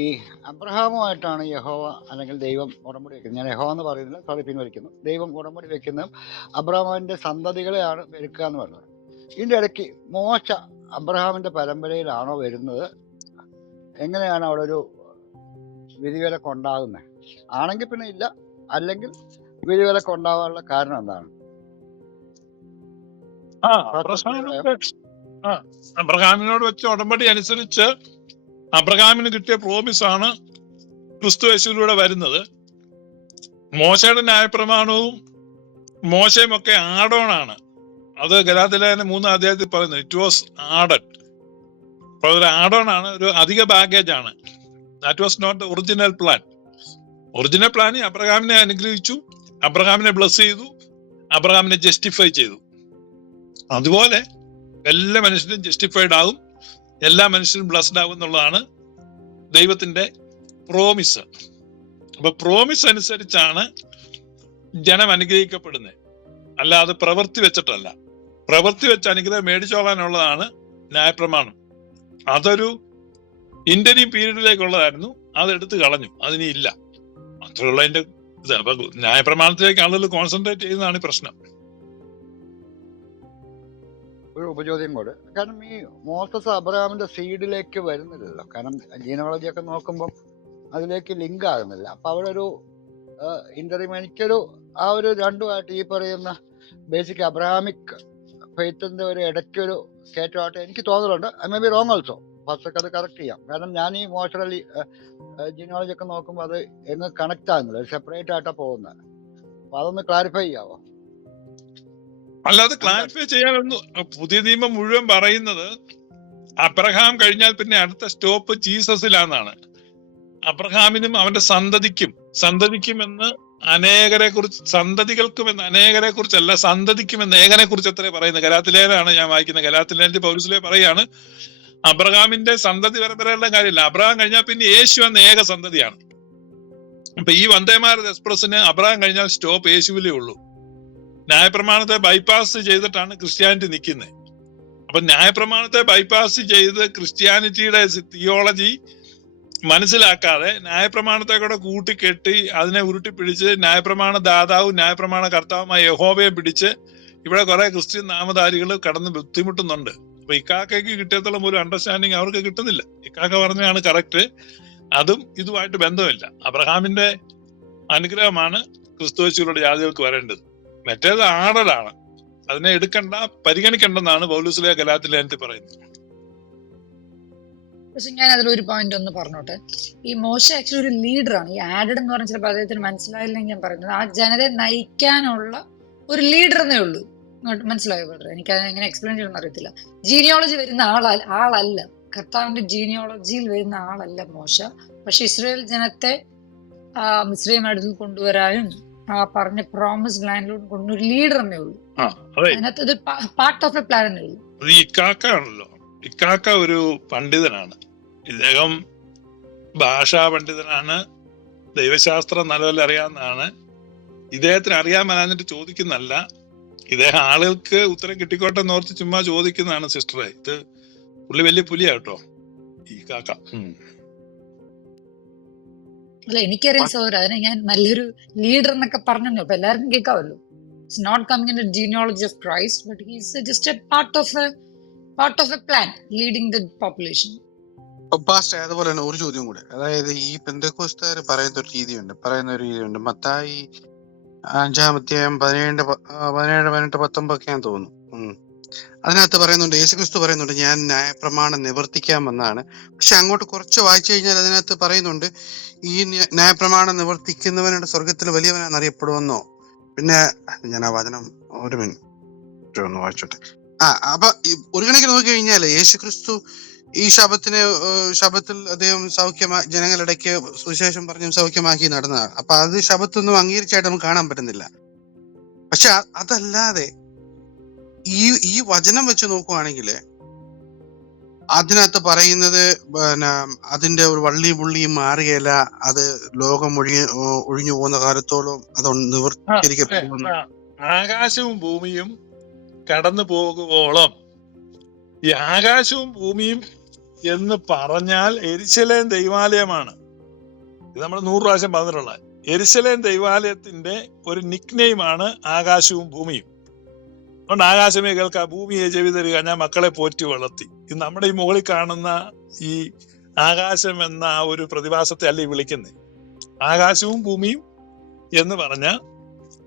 ഈ അബ്രഹാമുമായിട്ടാണ് യഹോവ അല്ലെങ്കിൽ ദൈവം ഉടമ്പടി വെക്കുന്നത്. ഞാൻ യഹോ എന്ന് പറയുന്നില്ല സോറി പിൻവലിക്കുന്നു ദൈവം ഉടമ്പടി വെക്കുന്നതും അബ്രഹാമിന്റെ സന്തതികളെയാണ് വെറുക്കുക എന്ന് പറയുന്നത്. ഇതിന്റെ ഇടയ്ക്ക് മോശ അബ്രഹാമിന്റെ പരമ്പരയിലാണോ വരുന്നത്? എങ്ങനെയാണ് അവിടെ ഒരു വിധിവിലക്ക് ഉണ്ടാകുന്നത്? ആണെങ്കിൽ പിന്നെ ഇല്ല അല്ലെങ്കിൽ വിധിവിലക്ക് ഉണ്ടാകാനുള്ള കാരണം എന്താണ്? അബ്രഹാമിനോട് വെച്ച ഉടമ്പടി അനുസരിച്ച് അബ്രഹാമിന് കിട്ടിയ പ്രോമിസാണ് ക്രിസ്തു യേശുവിലൂടെ വരുന്നത്. മോശയുടെ ന്യായപ്രമാണവും മോശയും ഒക്കെ ആഡോണാണ് അത് ഗലാത്തിലേഖന മൂന്നാം അധ്യായത്തിൽ പറയുന്നത് ഇറ്റ് വാസ് ആഡഡ് ഒരു ആഡോൺ ആണ് ഒരു അധിക ബാഗേജ് ആണ്. That was not original plan original plan അബ്രഹാമിനെ അനുഗ്രഹിച്ചു അബ്രഹാമിനെ ബ്ലസ് ചെയ്തു അബ്രഹാമിനെ ജസ്റ്റിഫൈ ചെയ്തു. അതുപോലെ എല്ലാ മനുഷ്യരും ജസ്റ്റിഫൈഡ് ആകും എല്ലാ മനുഷ്യരും ബ്ലസ്ഡ് ആകും എന്നുള്ളതാണ് ദൈവത്തിന്റെ പ്രോമിസ് അപ്പൊ പ്രോമിസ് അനുസരിച്ചാണ് ജനം അനുഗ്രഹിക്കപ്പെടുന്നത്. അല്ലാതെ പ്രവൃത്തി വെച്ചിട്ടല്ല. പ്രവൃത്തി വെച്ച് അനുഗ്രഹം മേടിച്ചോളാനുള്ളതാണ് ന്യായപ്രമാണം. അതൊരു ഇന്റർവ്യൂ പീരീഡിലേക്കുള്ളതായിരുന്നു. അതെടുത്ത് കളഞ്ഞു. അതിനി ഇല്ല. അത്രയുള്ള അതിന്റെ ഇത്. അപ്പൊ ന്യായപ്രമാണത്തിലേക്ക് ആളുകൾ കോൺസെൻട്രേറ്റ് ചെയ്യുന്നതാണ് പ്രശ്നം. ഒരു ഉപചോദ്യം കൂടെ. കാരണം ഈ മോസസ് അബ്രഹാമിന്റെ സീഡിലേക്ക് വരുന്നില്ലല്ലോ. കാരണം ജീനോളജി ഒക്കെ നോക്കുമ്പോൾ അതിലേക്ക് ലിങ്ക് ആകുന്നില്ല. അപ്പൊ അവിടെ ഒരു ഇന്റർവ്യൂ എനിക്കൊരു ആ ഒരു രണ്ടുമായിട്ട് ഈ പറയുന്ന ബേസിക് അബ്രഹാമിക് ഫെയ്ത്തിന്റെ ഒരു ഇടയ്ക്കൊരു സ്റ്റേറ്റുമായിട്ട് എനിക്ക് തോന്നലുണ്ട്. I may be wrong also ഫസ്റ്റൊക്കെ അത് കറക്റ്റ് ചെയ്യാം. കാരണം ഞാൻ ഈ മോഷണൽ ജീനോളജി ഒക്കെ നോക്കുമ്പോൾ അത് എങ്ങ് കണക്ട് ആകുന്നില്ല. സെപ്പറേറ്റ് ആയിട്ടാണ് പോകുന്നത്. അപ്പൊ അതൊന്ന് ക്ലാരിഫൈ ചെയ്യാവോ? അല്ലാതെ ക്ലാരിഫൈ ചെയ്യാനൊന്നും പുതിയ നിയമം മുഴുവൻ പറയുന്നത് അബ്രഹാം കഴിഞ്ഞാൽ പിന്നെ അടുത്ത സ്റ്റോപ്പ് ജീസസിലാന്നാണ്. അബ്രഹാമിനും അവന്റെ സന്തതിക്കും സന്തതിക്കുമെന്ന് അനേകരെ കുറിച്ച് സന്തതികൾക്കും എന്ന് അനേകരെ കുറിച്ചല്ല സന്തതിക്കുമെന്ന് ഏകനെ കുറിച്ച് എത്ര പറയുന്നത് ഗലാത്തിലേനാണ് ഞാൻ വായിക്കുന്നത്. ഗലാത്തിലേന്റെ പൗരസിലെ പറയാണ് അബ്രഹാമിന്റെ സന്തതി പരമ്പരയുടെ കാര്യമില്ല. അബ്രഹാം കഴിഞ്ഞാൽ പിന്നെ യേശു എന്ന ഏക സന്തതിയാണ്. അപ്പൊ ഈ വന്ദേമാരത് എക്സ്പ്രസിന് അബ്രഹാം കഴിഞ്ഞാൽ സ്റ്റോപ്പ് യേശുവിലേ ഉള്ളൂ. ന്യായപ്രമാണത്തെ ബൈപ്പാസ് ചെയ്തിട്ടാണ് ക്രിസ്ത്യാനിറ്റി നിൽക്കുന്നത് അപ്പൊ ന്യായപ്രമാണത്തെ ബൈപ്പാസ് ചെയ്ത് ക്രിസ്ത്യാനിറ്റിയുടെ തിയോളജി മനസ്സിലാക്കാതെ ന്യായപ്രമാണത്തെ കൂടെ കൂട്ടിക്കെട്ടി അതിനെ ഉരുട്ടിപ്പിടിച്ച് ന്യായപ്രമാണ ദാതാവും ന്യായപ്രമാണ കർത്താവുമായ യഹോബയെ പിടിച്ച് ഇവിടെ കുറെ ക്രിസ്ത്യൻ നാമധാരികൾ കടന്ന് ബുദ്ധിമുട്ടുന്നുണ്ട്. അപ്പൊ ഇക്കാക്കയ്ക്ക് കിട്ടിയത്തോളം ഒരു അണ്ടർസ്റ്റാൻഡിങ് അവർക്ക് കിട്ടുന്നില്ല. ഇക്കാക്ക പറഞ്ഞാണ് കറക്റ്റ് അതും ഇതുമായിട്ട് ബന്ധമില്ല. അബ്രഹാമിന്റെ അനുഗ്രഹമാണ് ക്രിസ്തുവശികളുടെ ജാതികൾക്ക് വരേണ്ടത്. മറ്റേത് ആടലാണ്. അതിനെ എടുക്കണ്ട പരിഗണിക്കണ്ടെന്നാണ് പൗലൂസിലെ എനിക്ക് പറയുന്നത്. പക്ഷെ ഞാൻ അതിൽ ഒരു പോയിന്റ് ഒന്ന് പറഞ്ഞോട്ടെ. ഈ മോശ ആക്ച്വലി ഒരു ലീഡറാണ് ഈ ആഡഡ് എന്ന് പറഞ്ഞ ചിലപ്പോൾ അദ്ദേഹത്തിന് മനസ്സിലായില്ലെങ്കിൽ ഞാൻ പറയുന്നത്. ആ ജനതയെ നയിക്കാനുള്ള ഒരു ലീഡർ എന്നേ ഉള്ളൂ. മനസ്സിലായോ ബ്രദർ എനിക്ക് അത് എങ്ങനെ എക്സ്പ്ലെയിൻ ചെയ്യണമെന്ന് അറിയത്തില്ല. ജീനിയോളജി വരുന്ന ആളല്ല ആളല്ല. കർത്താവിന്റെ ജീനിയോളജിയിൽ വരുന്ന ആളല്ല മോശ. പക്ഷെ ഇസ്രയേൽ ജനത്തെ ആ മിശ്രയും അടുത്ത് കൊണ്ടുവരാനും ആ പറഞ്ഞ പ്രോമിസ് ലാൻഡിലോട്ട് ഒരു ലീഡർ എന്നേ ഉള്ളൂ. അതെ. അതിനകത്ത് ഒരു പാർട്ട് ഓഫ് എ പ്ലാൻ എന്നേ ഉള്ളൂ. അത് ഇക്കാക്ക ആണല്ലോ. ഇക്കാക്ക ഒരു പണ്ഡിതനാണ്. ഇദ്ദേഹം ഭാഷാ പണ്ഡിതനാണ്. ദൈവശാസ്ത്രം നല്ലപോലെ അറിയാവുന്നതാണ്. ഇദ്ദേഹത്തിന് അറിയാൻ മേലാഞ്ഞിട്ട് ചോദിക്കുന്നല്ല ഇദ്ദേഹം ആളുകൾക്ക് ഉത്തരം കിട്ടിക്കോട്ടെ എന്ന് ഓർത്ത് ചുമ്മാ ചോദിക്കുന്നതാണ് സിസ്റ്ററെ. ഇത് പുള്ളി വലിയ പുലിയാട്ടോ ഈ കാക്ക. അല്ല എനിക്കറിയാം സൗര അതിനെ ഞാൻ നല്ലൊരു ലീഡർ എന്നൊക്കെ പറഞ്ഞു അപ്പൊ എല്ലാവർക്കും കേൾക്കാമല്ലോ. It's not coming in genealogy of Christ but he's just a part of a part of a plan leading the population pastor അതുപോലെ തന്നെ ഒരു ചോദ്യം കൂടെ. അതായത് ഈ പെന്തക്കോസ്തുകാർ പറയുന്ന ഒരു രീതിയുണ്ട് പറയുന്ന ഒരു രീതിയുണ്ട്. മത്തായി അഞ്ചാം അധ്യായം പതിനേഴ് പതിനേഴ് പതിനെട്ട് പത്തൊമ്പതൊക്കെയാന്ന് തോന്നുന്നു. അതിനകത്ത് പറയുന്നുണ്ട് യേശുക്രിസ്തു പറയുന്നുണ്ട് ഞാൻ ന്യായപ്രമാണം നിവർത്തിക്കാമെന്നാണ്. പക്ഷെ അങ്ങോട്ട് കുറച്ച് വായിച്ചു കഴിഞ്ഞാൽ അതിനകത്ത് പറയുന്നുണ്ട് ഈ ന്യ- ന്യായപ്രമാണം നിവർത്തിക്കുന്നവനുടെ സ്വർഗത്തിൽ വലിയവനാണ് അറിയപ്പെടുമെന്നോ പിന്നെ ഞാൻ ആ വചനം ഒരു മിനിറ്റ് ഒന്ന് വായിച്ചോട്ടെ. ആ അപ്പൊ ഒരു കണക്കിന് നോക്കി കഴിഞ്ഞാൽ യേശുക്രിസ്തു ഈ ശബത്തിന് ശബത്തിൽ അദ്ദേഹം സൗഖ്യമാ ജനങ്ങളിടയ്ക്ക് സുവിശേഷം പറഞ്ഞ് സൗഖ്യമാക്കി നടന്നതാണ്. അപ്പൊ അത് ശബത്തൊന്നും അംഗീകരിച്ചായിട്ട് നമുക്ക് കാണാൻ പറ്റുന്നില്ല. പക്ഷെ അതല്ലാതെ ഈ ഈ വചനം വെച്ച് നോക്കുവാണെങ്കിൽ അതിനകത്ത് പറയുന്നത് പിന്നെ അതിന്റെ ഒരു വള്ളി പുള്ളിയും മാറുകയില്ല. അത് ലോകം ഒഴിഞ്ഞു ഒഴിഞ്ഞു പോകുന്ന കാലത്തോളം അത് ആ, ആകാശവും ഭൂമിയും കടന്നു പോകുവോളം ഈ ആകാശവും ഭൂമിയും എന്ന് പറഞ്ഞാൽ എരിശലേം ദൈവാലയമാണ്. ഇത് നമ്മൾ നൂറ് പ്രാവശ്യം പറഞ്ഞിട്ടുള്ള. എരിശലേം ദൈവാലയത്തിന്റെ ഒരു നിക്നെയിമാണ് ആകാശവും ഭൂമിയും. അതുകൊണ്ട് ആകാശമേ കേൾക്കുക ഭൂമിയെ ചെവി തരിക ഞാൻ മക്കളെ പോറ്റി വളർത്തി. ഇത് നമ്മുടെ ഈ മുകളിൽ കാണുന്ന ഈ ആകാശം എന്ന ആ ഒരു പ്രതിഭാസത്തെ അല്ല വിളിക്കുന്നത് ആകാശവും ഭൂമിയും എന്ന് പറഞ്ഞ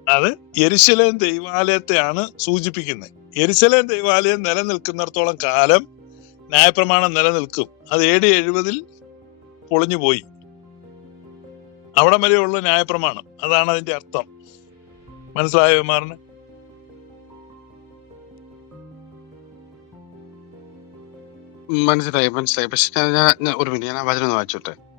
അത് എരിശലേം ദൈവാലയത്തെയാണ് സൂചിപ്പിക്കുന്നത് എരിശലേം ദൈവാലയം നിലനിൽക്കുന്നിടത്തോളം കാലം ന്യായപ്രമാണം നിലനിൽക്കും. അത് ഡി എഴുപതിൽ പൊളിഞ്ഞു പോയി. അവിടം വരെയുള്ള ന്യായപ്രമാണം. അതാണ് അതിന്റെ അർത്ഥം. മനസ്സിലായോ മാറിന്? മനസ്സിലായി മനസ്സിലായി. പക്ഷെ ഞാൻ ഒരു മിനിറ്റ് ഞാൻ വചനം ഒന്ന് വായിച്ചോട്ടെ?